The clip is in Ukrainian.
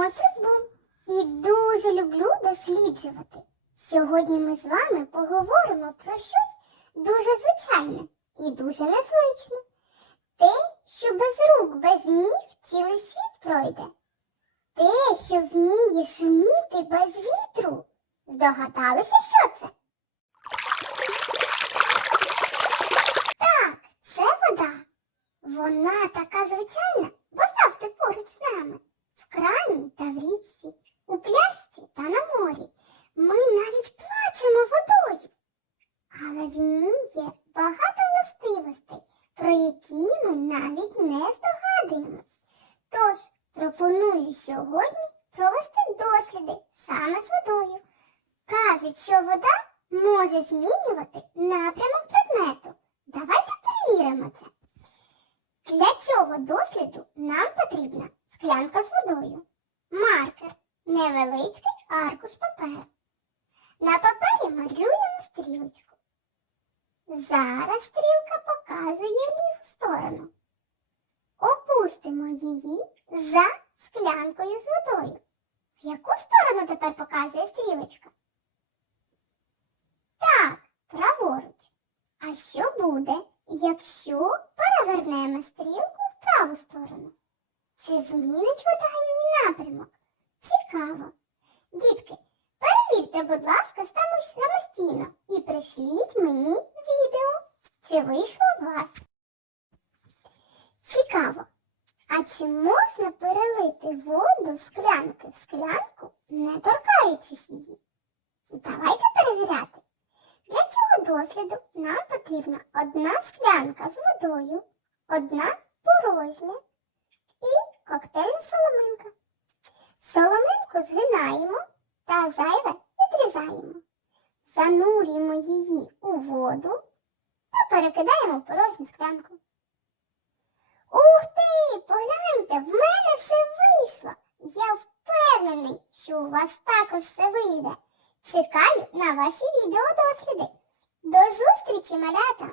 Я і дуже люблю досліджувати. Сьогодні ми з вами поговоримо про щось дуже звичайне і дуже незвичне. Те, що без рук, без ніг цілий світ пройде. Те, що вміє шуміти без вітру. Здогадалися, що це? Так, це вода. Вона така звичайна, бо завжди поруч з нами. В крані та в річці, у пляшці та на морі. Ми навіть плачемо водою. Але в ній є багато властивостей, про які ми навіть не здогадуємось. Тож пропоную сьогодні провести досліди саме з водою. Кажуть, що вода може змінювати напрямок предмету. Давайте перевіримо це. Для цього досліду нам потрібна склянка з водою, маркер, невеличкий аркуш паперу. На папері малюємо стрілочку. Зараз стрілка показує ліву сторону. Опустимо її за склянкою з водою. В яку сторону тепер показує стрілочка? Так, праворуч. А що буде, якщо перевернемо стрілку в праву сторону? Чи змінить вода її напрямок? Цікаво. Дітки, перевірте, будь ласка, чи вийшло у вас. Цікаво. А чи можна перелити воду з склянки в склянку, не торкаючись її? Давайте перевіряти. Для цього досліду нам потрібна одна склянка з водою, одна порожня і коктейльна соломинка. Соломинку згинаємо та зайве відрізаємо. Занурюємо її у воду перекидаємо в порожню склянку. Ух ти! Погляньте, в мене все вийшло! Я впевнений, що у вас також все вийде. Чекаю на ваші відеодосліди. До зустрічі, малята!